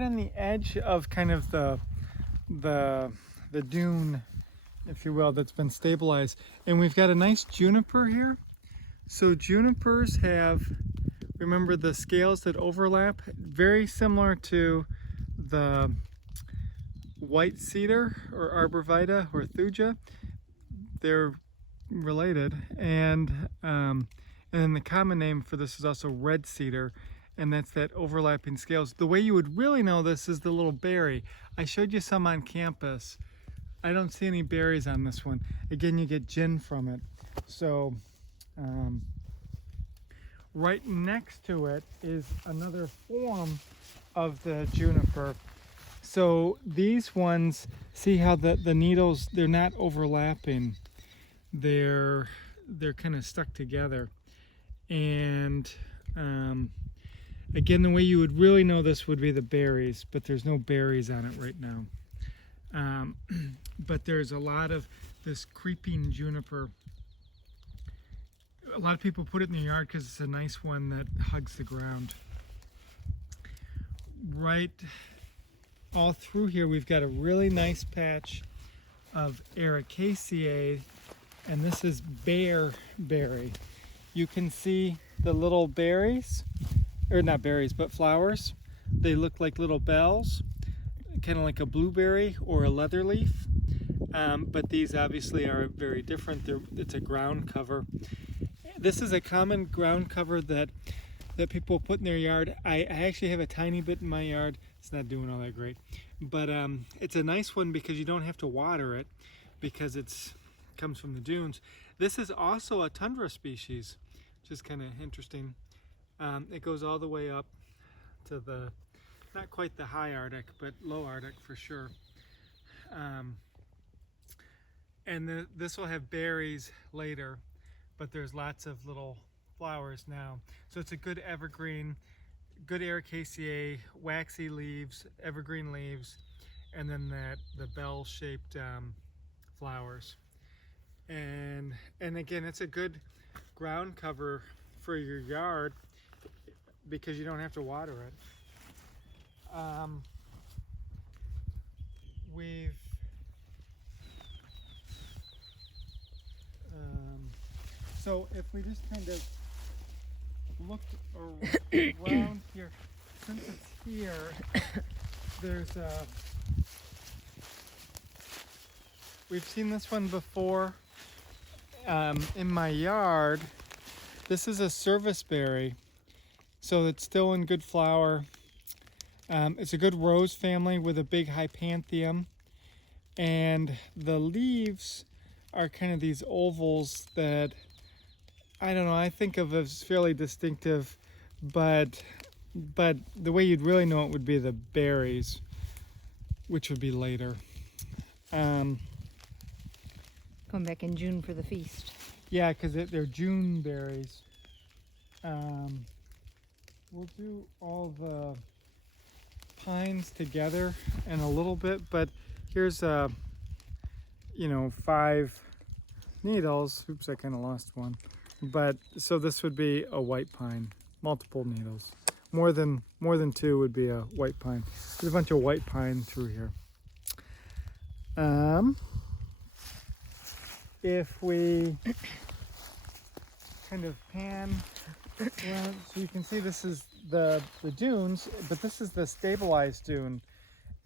right on the edge of kind of the dune, if you will, that's been stabilized. And we've got a nice juniper here. So junipers have, remember the scales that overlap, very similar to the white cedar or arborvitae or thuja. They're related, and then the common name for this is also red cedar, and that's that overlapping scales. The way you would really know this is the little berry. I showed you some on campus. I don't see any berries on this one. Again, you get gin from it. So right next to it is another form of the juniper. So these ones, see how the needles, they're not overlapping. They're kind of stuck together. And again, the way you would really know this would be the berries, but there's no berries on it right now. But there's a lot of this creeping juniper. A lot of people put it in their yard because it's a nice one that hugs the ground. Right all through here, we've got a really nice patch of Ericaceae, and this is Bearberry. You can see the little berries, or not berries, but flowers. They look like little bells, kind of like a blueberry or a leather leaf. But these obviously are very different. It's a ground cover. This is a common ground cover that people put in their yard. I actually have a tiny bit in my yard. It's not doing all that great, but it's a nice one because you don't have to water it because it comes from the dunes. This is also a tundra species, which is kind of interesting. It goes all the way up to the, not quite the high Arctic, but low Arctic for sure. And this will have berries later, but there's lots of little flowers now. So it's a good evergreen, good Ericaceae, waxy leaves, evergreen leaves, and then the bell-shaped flowers. And again, it's a good ground cover for your yard because you don't have to water it. So if we just kind of look around here, since it's here, there's we've seen this one before in my yard. This is a Serviceberry, so it's still in good flower. It's a good rose family with a big hypanthium, and the leaves are kind of these ovals that I don't know, I think of as fairly distinctive, but the way you'd really know it would be the berries, which would be later. Come back in June for the feast. Yeah, because they're June berries. We'll do all the pines together in a little bit, but here's 5 needles. Oops, I kind of lost one. But so this would be a white pine, multiple needles. More than 2 would be a white pine. There's a bunch of white pine through here. If we kind of pan around, so you can see this is the dunes, but this is the stabilized dune.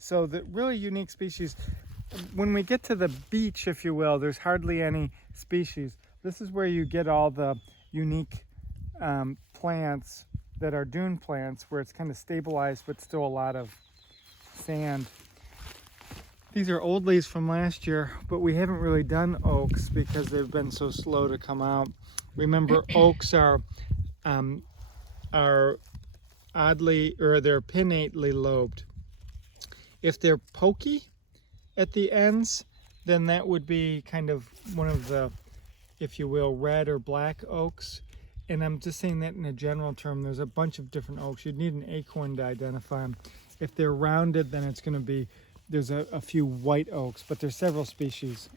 So the really unique species. When we get to the beach, if you will, there's hardly any species. This is where you get all the unique plants that are dune plants, where it's kind of stabilized but still a lot of sand. These are old leaves from last year, but we haven't really done oaks because they've been so slow to come out. Remember, oaks are oddly, or they're pinnately lobed. If they're pokey at the ends, then that would be kind of one of the, if you will, red or black oaks. And I'm just saying that in a general term. There's a bunch of different oaks. You'd need an acorn to identify them. If they're rounded, then it's going to be, there's a few white oaks, but there's several species.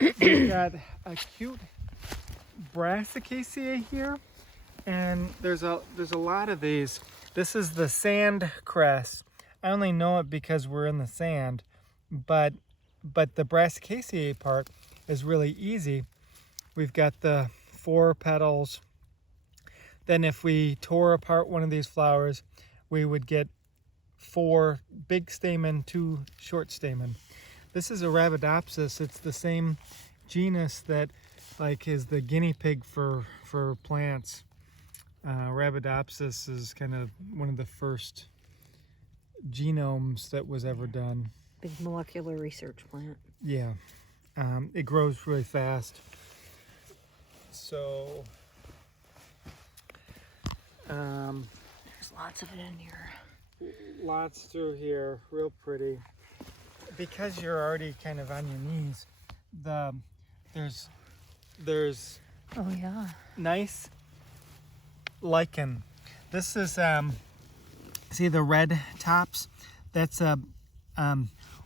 We've got a cute Brassicaceae here, and there's a lot of these. This is the sand cress. I only know it because we're in the sand, but the Brassicaceae part is really easy. We've got the 4 petals. Then if we tore apart one of these flowers, we would get 4 big stamen, 2 short stamen. This is Arabidopsis. It's the same genus that like is the guinea pig for plants. Arabidopsis is kind of one of the first genomes that was ever done. Big molecular research plant. Yeah, it grows really fast. So, There's lots of it in here. lots through here, real pretty. Because you're already kind of on your knees, there's Oh yeah. nice lichen. This is see the red tops. That's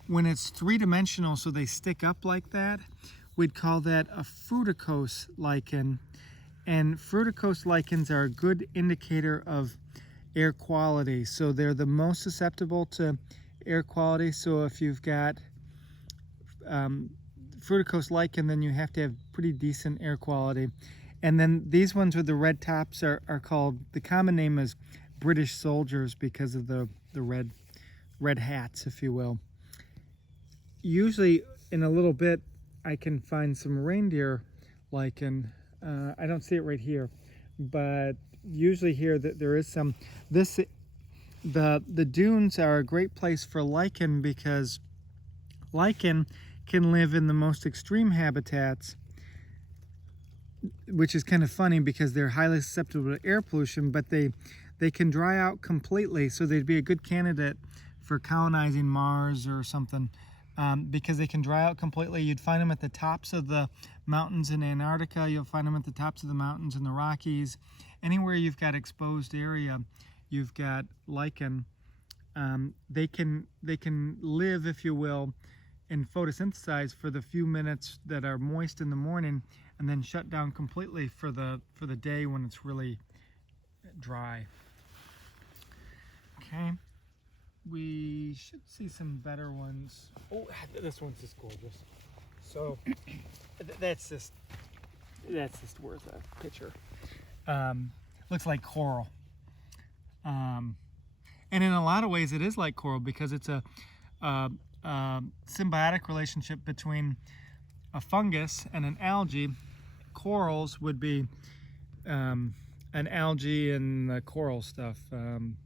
when it's 3-dimensional, so they stick up like that. We'd call that a fruticose lichen, and fruticose lichens are a good indicator of air quality. So they're the most susceptible to air quality. So if you've got fruticose lichen, then you have to have pretty decent air quality. And then these ones with the red tops are called, the common name is British soldiers because of the red hats, if you will. Usually in a little bit I can find some reindeer lichen. I don't see it right here, but usually here that there is some. The dunes are a great place for lichen because lichen can live in the most extreme habitats, which is kind of funny because they're highly susceptible to air pollution, but they can dry out completely, so they'd be a good candidate for colonizing Mars or something, because they can dry out completely. You'd find them at the tops of the mountains in Antarctica. You'll find them at the tops of the mountains in the Rockies. Anywhere you've got exposed area, you've got lichen. They can live, if you will, and photosynthesize for the few minutes that are moist in the morning, and then shut down completely for the day when it's really dry. Okay, we should see some better ones. Oh, this one's just gorgeous. So that's just worth a picture. Looks like coral. And in a lot of ways it is like coral because it's a symbiotic relationship between a fungus and an algae. Corals would be an algae and the coral stuff. I'm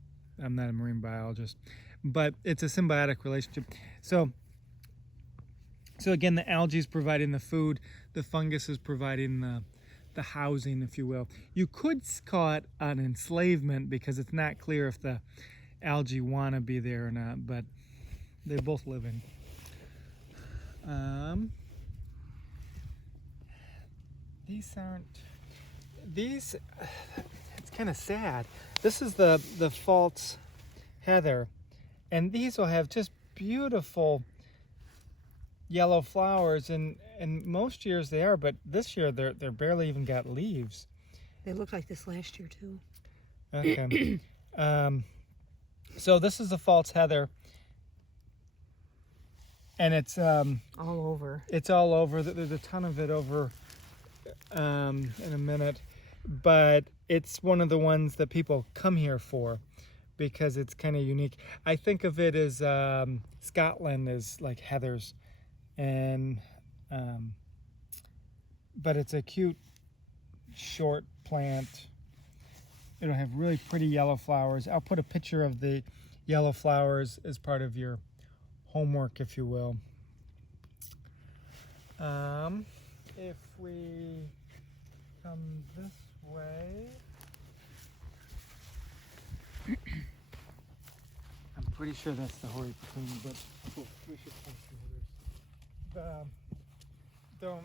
not a marine biologist, but it's a symbiotic relationship. So again, the algae is providing the food, the fungus is providing the housing, if you will. You could call it an enslavement because it's not clear if the algae want to be there or not, but they're both living. These, it's kind of sad. This is the false heather, and these will have just beautiful yellow flowers, and most years they are, but this year they're barely even got leaves. They looked like this last year too. Okay. So this is the false heather, and it's all over. It's all over. There's a ton of it over in a minute, but it's one of the ones that people come here for because it's kind of unique. I think of it as Scotland is like heathers, and but it's a cute short plant. It'll have really pretty yellow flowers. I'll put a picture of the yellow flowers as part of your homework, if you will. If we come this way, I'm pretty sure that's the hoary cocoon, but we should find some others.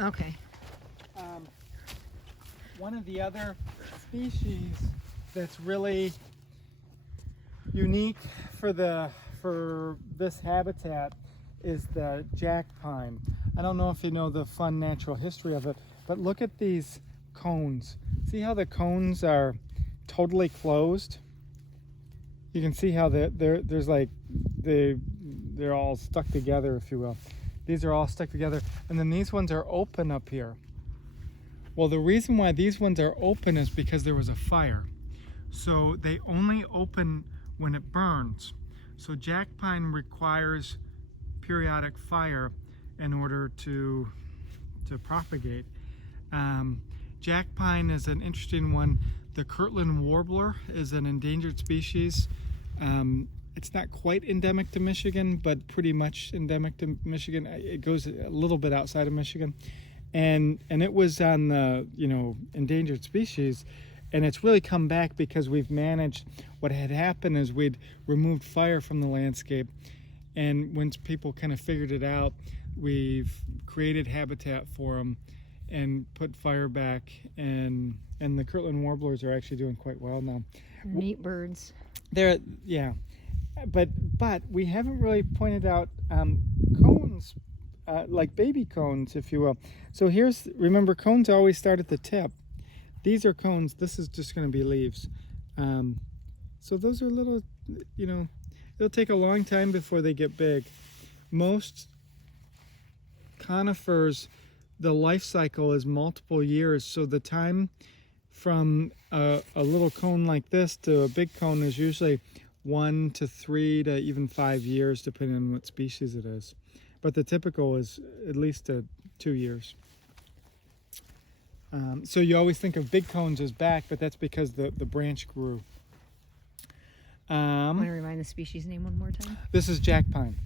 Okay. One of the other species that's really unique for this habitat is the jack pine. I don't know if you know the fun natural history of it, but look at these cones. See how the cones are totally closed? You can see how there's like they're all stuck together, if you will. These are all stuck together, and then these ones are open up here. Well, the reason why these ones are open is because there was a fire. So they only open when it burns. So jack pine requires periodic fire in order to propagate. Jack pine is an interesting one. The Kirtland warbler is an endangered species. It's not quite endemic to Michigan, but pretty much endemic to Michigan. It goes a little bit outside of Michigan, and it was on the endangered species, and it's really come back because we've managed. What had happened is we'd removed fire from the landscape, and once people kind of figured it out, we've created habitat for them and put fire back, and the Kirtland warblers are actually doing quite well now. Neat birds. They're, yeah, but we haven't really pointed out cones, like baby cones, if you will. So remember, cones always start at the tip. These are cones. This is just going to be leaves. So those are little, it'll take a long time before they get big. Most conifers, the life cycle is multiple years. So the time from a little cone like this to a big cone is usually 1 to 3 to even 5 years, depending on what species it is. But the typical is at least 2 years. So you always think of big cones as back, but that's because the branch grew. Want to remind the species name one more time? This is jack pine.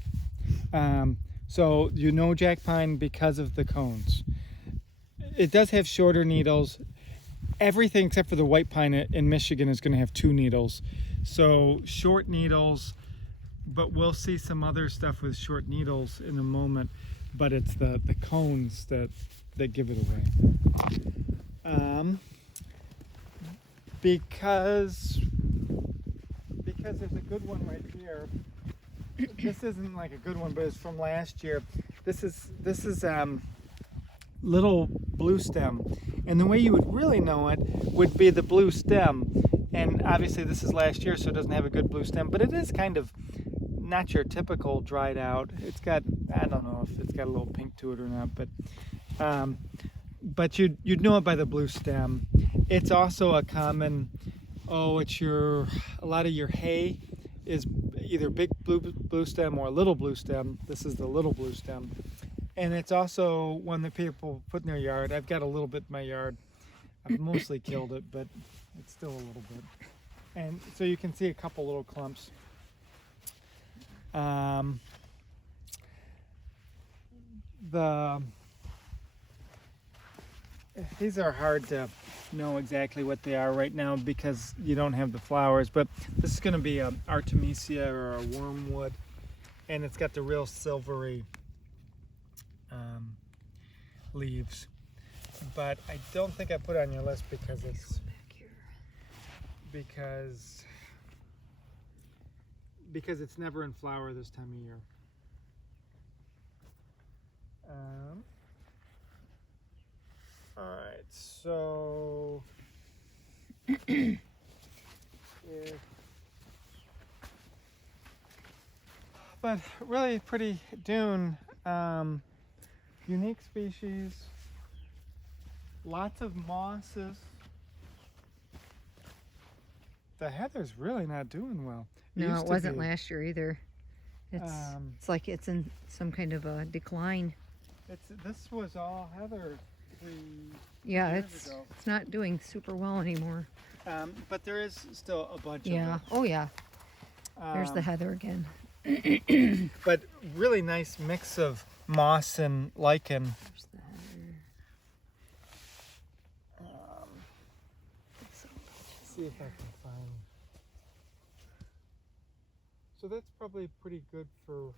So you know jack pine because of the cones. It does have shorter needles. Everything except for the white pine in Michigan is going to have 2 needles. So short needles, but we'll see some other stuff with short needles in a moment. But it's the cones that give it away. Because there's a good one right here. This isn't like a good one, but it's from last year. This is little blue stem, and the way you would really know it would be the blue stem. And obviously this is last year, so it doesn't have a good blue stem, but it is kind of not your typical dried out. It's got, I don't know if it's got a little pink to it or not, but you'd know it by the blue stem. It's also a common, a lot of your hay is either big blue stem or little blue stem. This is the little blue stem. And it's also one that people put in their yard. I've got a little bit in my yard. I've mostly killed it, but it's still a little bit. And so you can see a couple little clumps. These are hard to know exactly what they are right now because you don't have the flowers, but this is going to be a Artemisia or a wormwood, and it's got the real silvery leaves. But I don't think I put it on your list because it's never in flower this time of year. All right, so but really pretty dune, unique species, lots of mosses. The heather's really not doing well. No, it wasn't last year either. It's like it's in some kind of a decline. This was all heather 3 Yeah, years ago. it's not doing super well anymore. But there is still a bunch Yeah. of it. Oh yeah. There's the heather again. But really nice mix of moss and lichen. There's the heather. See if I can find. So that's probably pretty good for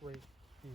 right here.